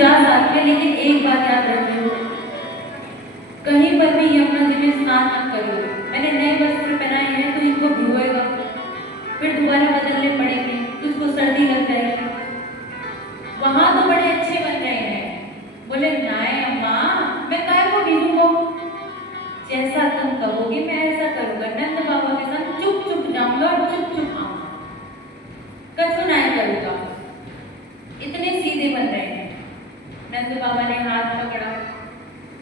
जा साथ में, लेकिन एक बात याद रखियो, कहीं पर भी यमुना जी में स्नान मत करियो। मैंने नए वस्त्र पहनाए हैं तो इनको भिगोएगा, फिर दोबारा बदलने पड़ेंगे, तुझको सर्दी लग जाएगी। वहां तो बड़े अच्छे बन रहे हैं। बोले नाय अम्मा, मैं काहे को भिगूंगा, जैसा तुम कहोगी मैं ऐसा करूंगा। नंद बाबा के साथ चुप चुप जाऊंगा और चुप चुप आऊंगा, कछु नहीं करूंगा। इतने सीधे बन रहे हैं। नंद बाबा ने हाथ पकड़ा,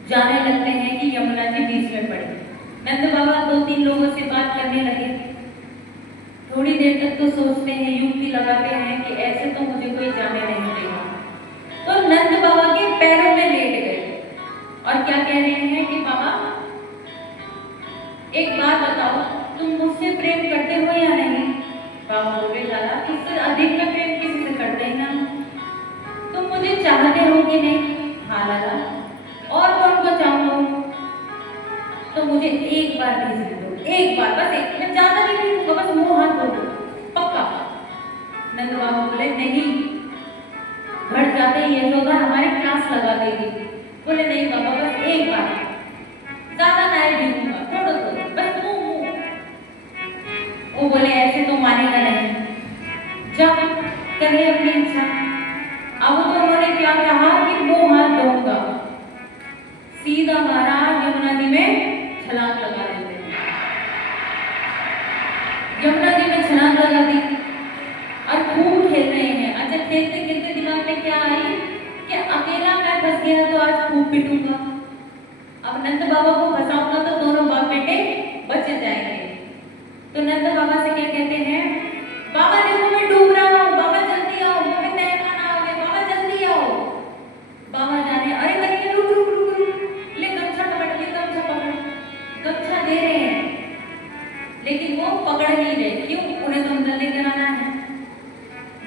जाने लगते हैं कि यमुना जी बीच में पड़ी। नंद बाबा 2-3 लोगों से बात करने लगे। थोड़ी देर तक तो सोचते हैं, युक्ति लगाते हैं कि ऐसे तो मुझे कोई जाने नहीं देगा। तो नंद बाबा के पैरों में लेट गए और क्या कह रहे हैं कि बाबा एक बात बताओ, तुम मुझसे प्रेम करते हो या नहीं? बाबा बोले लाला, इससे अधिक मैं प्रेम किसी से करते ही ना। तुम मुझे चाहते हो कि नहीं? हाँ लाला। और कौन को चाहूंगा? तो मुझे एक बार भेज दो, एक बार, बस एक, मैं ज्यादा नहीं भेजूंगा, बस मुंह हाथ धो दो, पक्का। नंद बाबा बोले नहीं, घर जाते ही यशोदा हमारे क्लास लगा देगी। बोले नहीं बाबा, बस एक बार, ज्यादा नहीं भेजूंगा, थोड़ा थोड़ा, बस मुंह। वो बोले ऐसे तो मानेगा नहीं, जा कर ले अपनी इच्छा। अब तो उन्होंने क्या कहा कि मुंह हाथ धोऊंगा, सीधा महाराज यमुना जी में छलांग लगा देते हैं। यमुना जी में छलांग लगा दी और खूब खेल रहे हैं। अच्छा, खेलते खेलते दिमाग में क्या आई कि अकेला मैं फंस गया तो आज खूब पिटूंगा, अब नंद बाबा को फंसाऊंगा तो दोनों बाप बेटे बच जाएंगे। तो नंद बाबा से क्या कहते हैं, बाबा देखो मैं डूब रहा हूँ, बाबा जल्दी आओ, हमें तैरना ना आवे, बाबा जल्दी आओ। बाबा जाने, अरे करिए रुक रुक रुक रुक, ले गमछा पकड़, ले गमछा पकड़। गमछा दे रहे हैं लेकिन वो पकड़ नहीं रहे, क्यों? उन्हें तो अंदर लेकर आना है।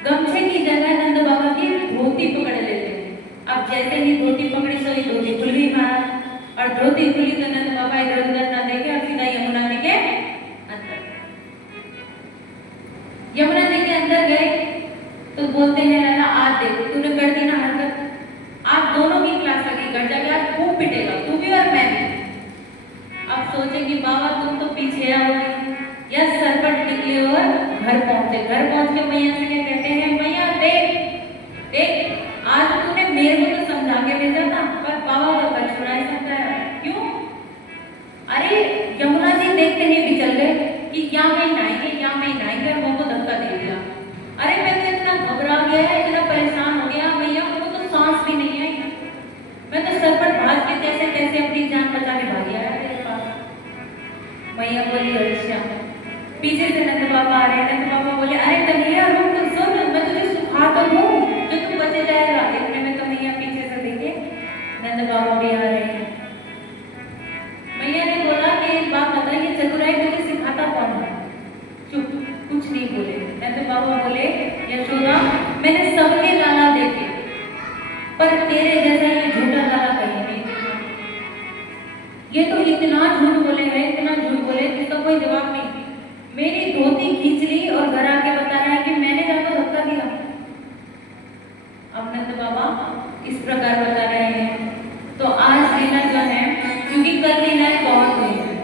गमछे की जगह नंद बाबा की धोती पकड़ लेते हैं। अब जैसे ही धोती पकड़ी सही धोती खुल गई महाराज, और धोती खुली तो नंद बाबा इधर उधर ना देखे और सीधा यमुना जी के अंदर। यमुना जी के अंदर गए तो बोलते हैं लाला आज देख तूने कर दी ना हरकत, आज दोनों की क्लास लगी, घर जाके आज खूब पिटेगा, तू भी और मैं भी। अब सोचेंगे बाबा तुम तो पीछे आओगे, या सरपट निकले और घर पहुंचे। घर पहुंच के मैया से क्या कहते हैं, मैया देख देख आज तूने मेरे को तो समझा के भेजा था, पर बाबा का घर छुड़ा ही सकता है, क्यों? अरे यमुना जी देखते ही भी चल गए कि क्या मैं नहाएंगे, क्या मैं नहाएंगे, और वो धक्का दे दिया। अरे मैं तो इतना घबरा गया है, इतना परेशान हो गया, मैया मुझे तो सांस भी नहीं आई, मैं तो सरपट भाग के जैसे तैसे अपनी जान बचा के भाग गया है तेरे पास। मैया बोली अच्छा। पीछे से नंद बाबा आ रहे हैं। नंद बाबा बोले अरे कन्हैया रुक सुन, मैं तुझे सुखा तो दूं जो तू बचे जाएगा। इतने में तो मैया पीछे से देखे नंद बाबा भी आ रहे हैं। मैया ने बोला कि एक बात बताइए, चतुराई तुझे सिखाता कौन है? चुप, कुछ नहीं बोले। नंद बाबा बोले यशोदा मैंने सबके लाला देखे, पर तेरे जैसा ये झूठा लाला कहीं नहीं देखा। ये तो इतना झूठ बोले हैं, इतना झूठ बोले जिसका कोई जवाब नहीं। मेरी धोती खींच ली और घर आके बता रहा है कि मैंने जाकर धक्का दिया। अब नंद बाबा इस प्रकार बता रहे हैं। तो आज लीला जो है, क्योंकि कल लीलाएं बहुत हुई है,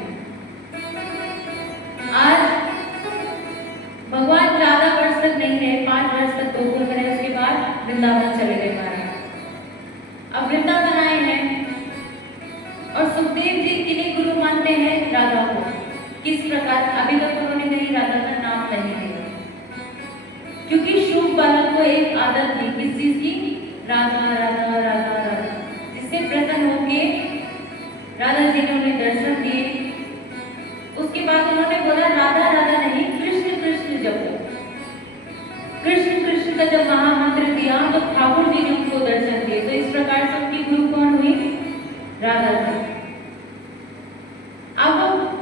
आज भगवान 14 वर्ष तक नहीं रहे, 5 वर्ष तक गोकुल में रहे, उसके बाद वृंदावन चले गए महाराज। अब वृंदावन आए हैं और सुखदेव जी किन्हीं गुरु मानते हैं? राधा को। किस प्रकार? अभी तक उन्होंने कहीं राधा का नाम नहीं लिया, क्योंकि शुभ बालक को एक आदत थी किस चीज की? राधा राधा राधा राधा, जिससे प्रसन्न होके राधा जी ने उन्हें दर्शन दिए। उसके बाद उन्होंने बोला राधा राधा नहीं, कृष्ण कृष्ण जपो। कृष्ण कृष्ण का जब महामंत्र दिया तो ठाकुर जी ने उनको दर्शन दिए। तो इस प्रकार से उनकी गुरु कौन हुई? राधा जी। अब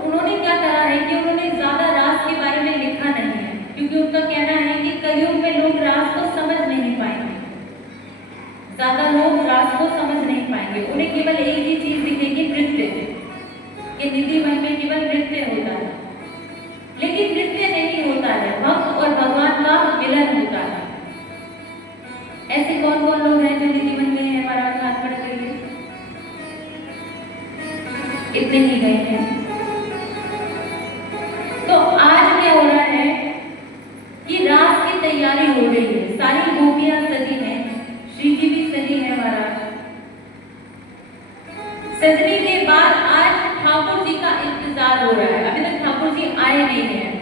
उन्होंने क्या करा है कि उन्होंने ज्यादा रास के बारे में लिखा नहीं है, क्योंकि उनका कहना है कि कलयुग में लोग रास को समझ नहीं पाएंगे, ज्यादा लोग रास को समझ नहीं पाएंगे। उन्हें केवल एक ही चीज दिखेगी, नृत्य, कि निधि वन में केवल नृत्य होता है। लेकिन नृत्य नहीं होता है, भक्त और भगवान का मिलन होता है। ऐसे कौन कौन लोग हैं जो निधि वन में हैं? इतने ही गए हैं। तो आज क्या हो रहा है कि रास की तैयारी हो रही है, सारी गोपियां सजी हैं, श्री जी भी सजी है महाराज। सजने के बाद आज ठाकुर जी का इंतजार हो रहा है। अभी तक ठाकुर जी आए नहीं हैं,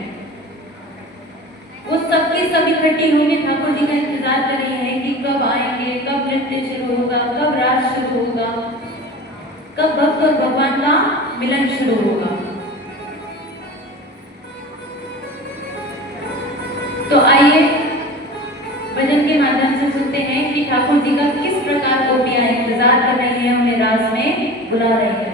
वो सबकी सब इकट्ठी होंगे, ठाकुर जी का इंतजार कर रही हैं कि कब आएंगे, कब नृत्य शुरू होगा, कब रास शुरू होगा, कब भक्त और भगवान का मिलन शुरू होगा। तो आइए भजन के माध्यम से सुनते हैं कि ठाकुर जी का किस प्रकार गोपियां इंतजार कर रही हैं, उन्हें रास में बुला रही हैं।